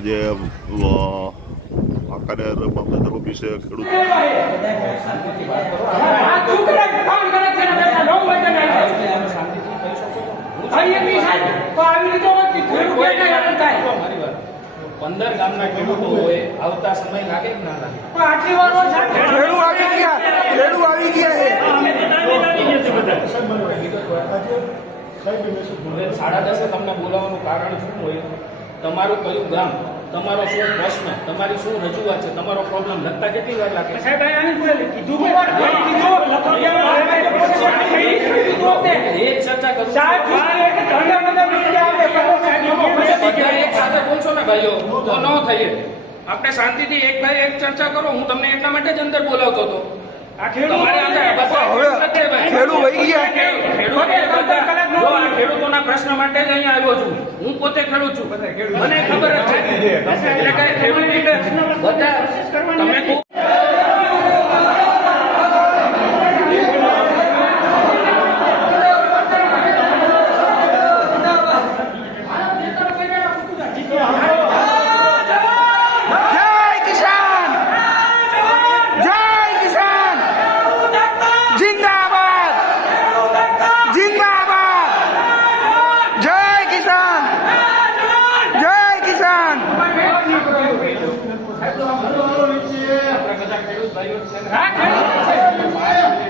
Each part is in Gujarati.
આજે વાંકાનેર મામલતદાર ઓફિસે ખેડૂત પંદર ગામના ખેડૂતો હોય આવતા સમય લાગે કે ના લાગે? ખેડૂત આવી ગયા સાડા દસે તમને બોલાવવાનું કારણ શું હોય? તમારું કયું ગામ, તમારો શું પ્રશ્ન, તમારી શું રજૂઆત છે, તમારો પ્રોબ્લેમ લખતા કેટલી વાર લાગે? એ જ ચર્ચા કરું એક સાથે બોલશો ને ભાઈઓ તો ન થઈએ. આપણે શાંતિથી એક ભાઈ એક ચર્ચા કરો. હું તમને એટલા માટે જ અંદર બોલાવતો હતો. ખેડૂતોના પ્રશ્ન માટે જ અહીંયા આવ્યો છું. હું પોતે ખેડૂત છું, મને ખબર જ છે. એટલે કઈ ખેડૂત બધા તમે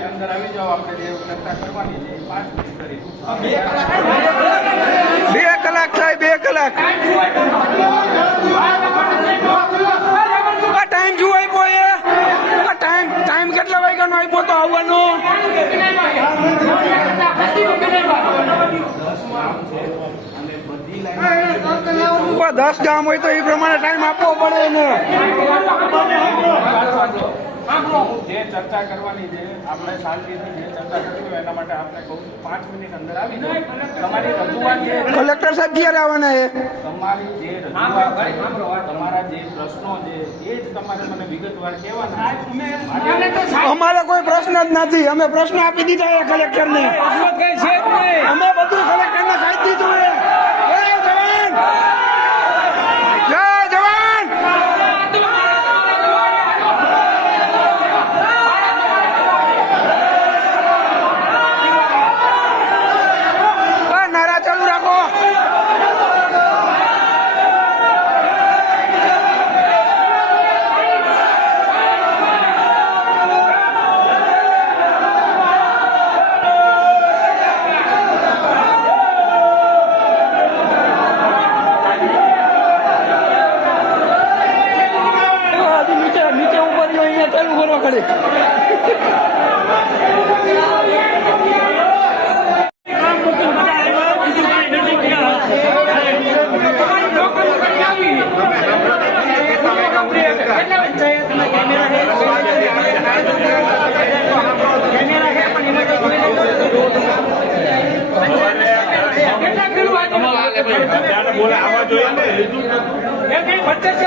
અંદર આવી જાઓ. આપણે જે ચર્ચા કરવાની છે 5 મિનિટ કરીશું. 2 કલાક થાય, 2 કલાક ટાઈમ જો આપ્યો ટાઈમ કેટલા વાગ્યાનો આપ્યો તો આવવાનો? 10 ગામ હોય તો એ પ્રમાણે ટાઈમ આપવો પડે ને. જે ચર્ચા કરવાની છે આપણે શાંતિથી જે ચર્ચા કરવી હોય એના માટે આપણે કહું 5 મિનિટ અંદર આવી જાય. તમારી રજૂઆત છે. કલેક્ટર સાહેબ ક્યારે આવવાના છે? તમારી જે રજૂઆત છે, તમારા જે પ્રશ્નો છે એ જ તમારે મને વિગતવાર કહેવાના. અમારે કોઈ પ્રશ્ન જ નથી. અમે પ્રશ્ન આપી દીધા કલેક્ટર ને. અમે બધું કલેક્ટર ને ખાઈ દીધું.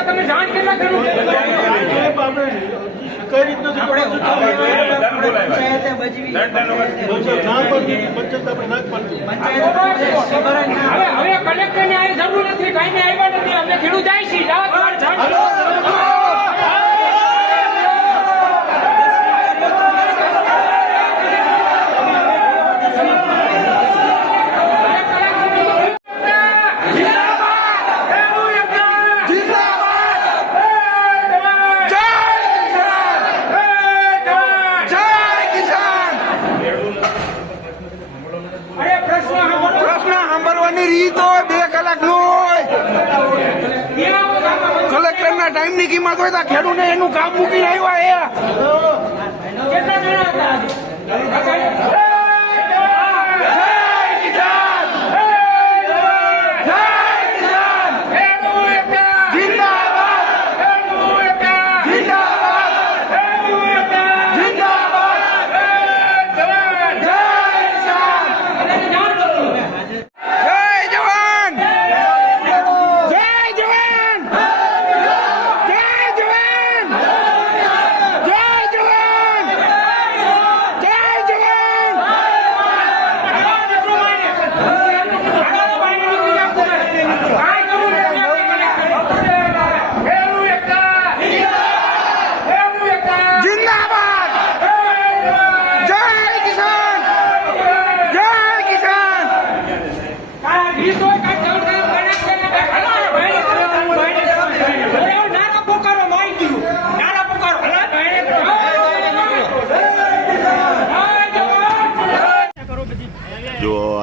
તમે જાણ કેટલા કરું કઈ રીતનું હવે કલેક્ટર ને આવી જરૂર નથી, કઈ ને આવ્યા નથી. અમે ખેડૂત જાય છીએ. ટાઈમ ની કિંમત હોય તો ખેડૂત ને એનું કામ મૂકીને આવ્યા. કેટલા જણા હતા?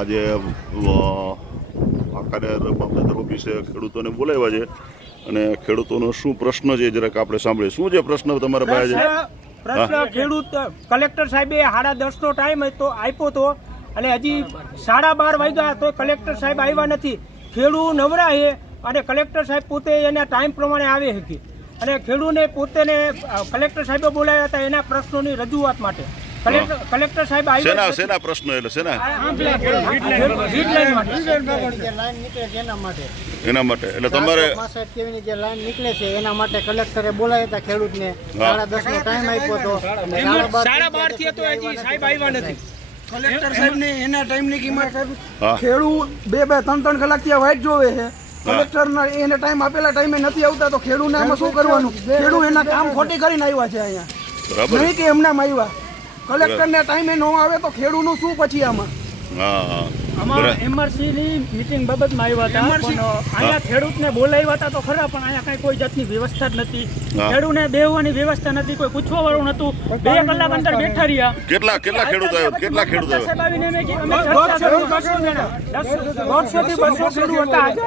આજે વાંકાનેર મામલતદાર ઓફિસે ખેડૂતોને બોલાવ્યા છે અને ખેડૂતોનો શું પ્રશ્ન છે જરાક આપણે સાંભળીએ. શું છે પ્રશ્ન તમારા પાસે? પ્રશ્ન ખેડૂત કલેક્ટર સાહેબે 10:30 નો ટાઈમ આપ્યો હતો અને હજી 12:30 વાગ્યા તો કલેક્ટર સાહેબ આવ્યા નથી. ખેડૂત નવરા છે અને કલેક્ટર સાહેબ પોતે એના ટાઈમ પ્રમાણે આવે છે અને ખેડૂતને પોતેને કલેક્ટર સાહેબે બોલાવ્યા હતા એના પ્રશ્નોની રજૂઆત માટે. કલેક્ટર સાહેબ આવ્યા શેના પ્રશ્ન એટલે શેના એના માટે એટલે તમારે જે લાઈન નીકળે છે એના માટે કલેક્ટરે બોલાવ્યા હતા ખેડૂતને 10:30 નો ટાઈમ આપ્યો હતો. 12:30 થી તો હજી સાહેબ આવ્યા નથી. કલેક્ટર સાહેબ ને એના ટાઈમ ની કિંમત ખેડૂત 2-3 કલાક થી વાઇટ જોવે છે. કલેક્ટર એને ટાઈમ આપેલા ટાઈમે નથી આવતા તો ખેડૂતને આમાં શું કરવાનું? ખેડૂત એના કામ ખોટી કરીને આવ્યા છે અહીંયા, નહીં કે એમનામ આવ્યા. કલેક્ટર ને ટાઈમે ન આવે તો ખેડૂત નું શું પછી આમાં? એમઆરસી ની મીટિંગ બાબતમાં આવ્યા હતા પણ અહીંયા ખેડૂતને બોલાવ્યા હતા તો ખરા પણ અહીંયા કઈ કોઈ જાતની વ્યવસ્થા જ નથી. ખેડૂતને બેહવાની વ્યવસ્થા નથી, કોઈ પૂછવા વાળું નતું. 2 કલાક અંદર બેઠા રહ્યા. કેટલા ખેડૂત આવ્યા? કેટલા ખેડૂત આવ્યા?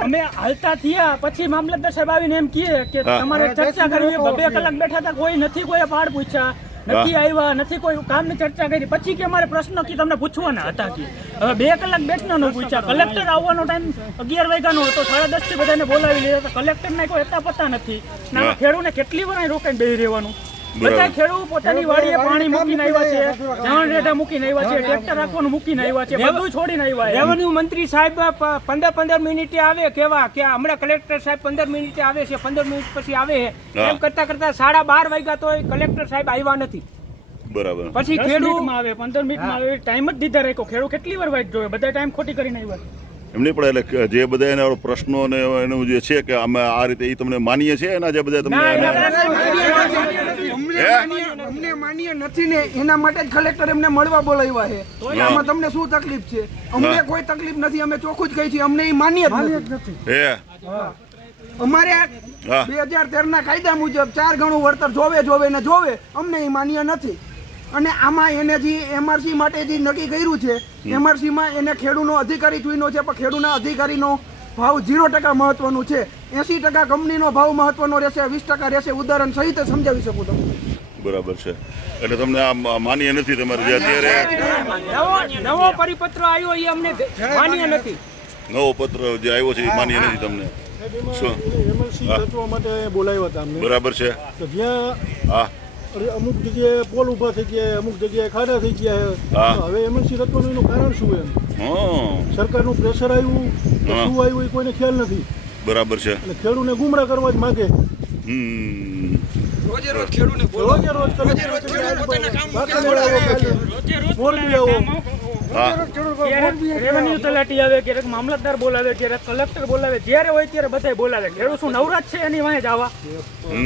અમે હાલતા થયા પછી મામલતદાર સાહેબ આવીને એમ કહે કે તમારે ચર્ચા કરવી. 2 કલાક બેઠા હતા, કોઈ નથી, કોઈ પાડ પૂછ્યા નથી, આવ્યા નથી, કોઈ કામની ચર્ચા કરી. પછી કે અમારે પ્રશ્ન કે તમને પૂછવાના હતા કે હવે 2 કલાક બેઠનાનું પૂછ્યા. કલેક્ટર આવવાનો ટાઈમ 11 વાગ્યાનો હતો, 10:30 થી બધાને બોલાવી લીધા. કલેક્ટરને કોઈ હતા પતા નથી. ખેડૂતને કેટલી વાર રોકાઈને બેસી રહેવાનું? બધા ખેડૂત પોતાની વાડીએ પાણી મૂકીને આવ્યા છે, જવાન રેઢા મૂકીને આવ્યા છે, ટ્રેક્ટર રાખવાનું મૂકીને આવ્યા છે, બધું છોડીને આવ્યા. રેવન્યુ મંત્રી સાહેબ 15 મિનિટે આવે કેવા કે હમણાં કલેક્ટર સાહેબ 15 મિનિટે આવે છે, 15 મિનિટ પછી આવે છે. એમ કરતા 12:30 વાગ્યા તો કલેક્ટર સાહેબ આવ્યા નથી. બરાબર. પછી ખેડૂત આવે 15 મિનિટમાં આવે, ટાઈમ જ દીધા રાખ્યો. ખેડૂત કેટલી વાર વાઇટ જોવે? બધા ટાઈમ ખોટી કરીને આવ્યા. એમ નહીં પડે એટલે જે બધા એના પ્રશ્નો ને એનું જે છે કે અમે આ રીતે એ તમને માનીએ છીએ એના જે બધા તમને અમને માન્ય નથી ને એના માટે જ કલેક્ટર એમને મળવા બોલાવ્યા છે. આમાં તમને શું તકલીફ છે? અમને કોઈ તકલીફ નથી, અમે ચોખ્ખું જ કહી છીએ, અમને એ માન્ય જ નથી. અમારે 2013 ના કાયદા મુજબ 4 ગણું વળતર જોવે ને જોવે, અમને એ માન્ય નથી. અને આમાં એને જે એમઆરસી માટે જે નક્કી કર્યું છે, એમઆરસી માં એને ખેડૂતનો અધિકારી ચૂન્યો છે પણ ખેડૂતના અધિકારીનો ભાવ 0% મહત્વનું છે. 80% કંપનીનો ભાવ મહત્વનો રહેશે, 20% રહેશે. ઉદાહરણ સહિત સમજાવી શકું તમને. બરાબર છે. એટલે તમને આ માન્ય નથી તમારે જે અત્યારે નવો પરિપત્ર આવ્યો એ અમને માન્ય નથી. નવો પત્ર જે આવ્યો છે એ માન્ય નથી તમને. શું માટે બોલાવ્યા હતા અમને. બરાબર છે. તો જ્યાં હા અમુક જગ્યાએ પોલ ઉભા થઈ ગયા, અમુક જગ્યાએ ખાડા થઈ ગયા. હવે એમએલસી રચવાનું એનું કારણ શું? એમ સરકારનું પ્રેશર આવ્યું, શું આવ્યું એ કોઈને ખ્યાલ નથી. બરાબર છે. એટલે ખેડૂતને ગુમરાહ કરવા જ માગે. રેવન્યુ તલાટી આવે, ક્યારેક મામલતદાર બોલાવે, ક્યારેક કલેક્ટર બોલાવે, જ્યારે હોય ત્યારે બધા બોલાવે. ખેડૂત શું નવરાત છે એની વાંહે જ આવા?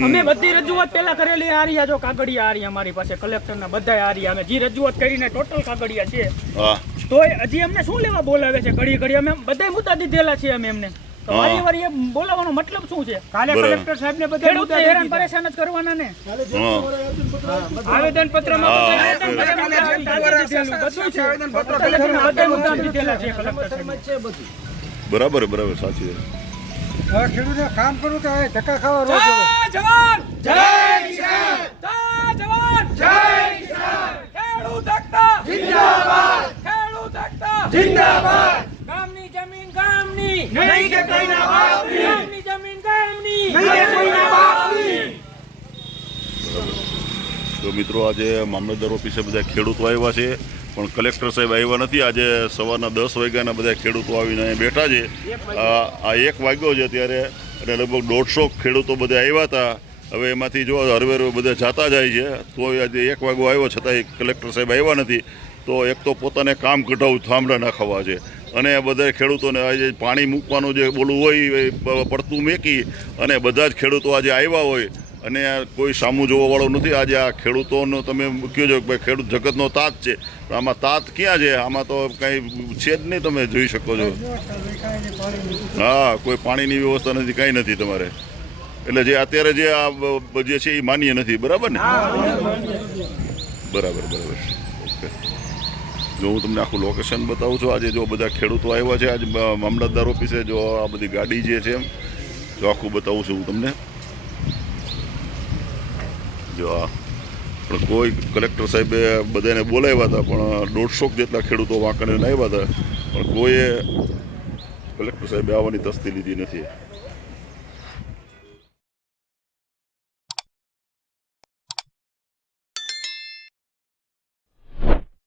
અમે બધી રજૂઆત પેલા કરેલી આ રહ્યા, જો કાગળિયા આ રહ્યા અમારી પાસે, કલેક્ટરના બધા આ રહ્યા. અમે જે રજૂઆત કરીને ટોટલ કાગળિયા છે, તોય હજી અમને શું લેવા બોલાવે છે? ઘડી અમે બધા મુદ્દા દીધેલા છે અમે એમને. વારી વારી બોલાવવાનો મતલબ શું છે? કાલે કલેક્ટર સાહેબ ને બધા મુદ્દા હેરાન પરેશાન જ કરવાના ને. આવેદન પત્રમાં બરાબર બરાબર સાચી વાત. ખેડૂતને કામ કરવું તો ધક્કા ખાવા રોજ જવાન જય કિસાન, જવાન જય કિસાન. ખેડૂત એકતા જિંદાબાદ, ખેડૂત એકતા જિંદાબાદ. ગામની જમીન ગામની, નહીં કે કોઈના બાપની. ગામની જમીન ગામની, નહીં કે કોઈના બાપની. તો મિત્રો આજે મામલતદાર ઓફિસે બધા ખેડૂતો આવ્યા છે પણ કલેક્ટર સાહેબ આવ્યા નથી. આજે સવારના 10 વાગ્યાના બધા ખેડૂતો આવીને અહીં બેઠા છે. આ 1 વાગ્યો છે ત્યારે અને લગભગ 150 ખેડૂતો બધા આવ્યા હતા. હવે એમાંથી જો હરવેર બધા જાતા જાય છે તો આજે 1 વાગ્યો આવ્યો છતાંય કલેક્ટર સાહેબ આવ્યા નથી. તો એક તો પોતાને કામ કઢાવું થાંભલા નાખવા છે અને બધા ખેડૂતોને આજે પાણી મૂકવાનું જે બોલવું હોય એ પડતું મેકી અને બધા જ ખેડૂતો આજે આવ્યા હોય અને કોઈ સામું જોવાવાળો નથી. આજે આ ખેડૂતોનો તમે કહો છો કે ખેડૂત જગતનો તાત છે, પણ આમાં તાત ક્યાં છે? આમાં તો કંઈ છે જ નહીં, તમે જોઈ શકો છો. હા, કોઈ પાણીની વ્યવસ્થા નથી, કાંઈ નથી તમારે. એટલે જે અત્યારે જે આ જે છે એ માન્ય નથી. બરાબર ને? બરાબર બરાબર. ઓકે. જો હું તમને આખું લોકેશન બતાવું છું. આજે જો બધા ખેડૂતો આવ્યા છે આજે મામલતદાર ઓફિસે, જો આ બધી ગાડી જે છે જો આખું બતાવું છું હું તમને. જો આ પણ કોઈ કલેક્ટર સાહેબે બધાને બોલાવ્યા હતા, પણ 150 જેટલા ખેડૂતો વાંકણે આવ્યા હતા, પણ કોઈએ કલેક્ટર સાહેબે આવવાની તસ્દી લીધી નથી.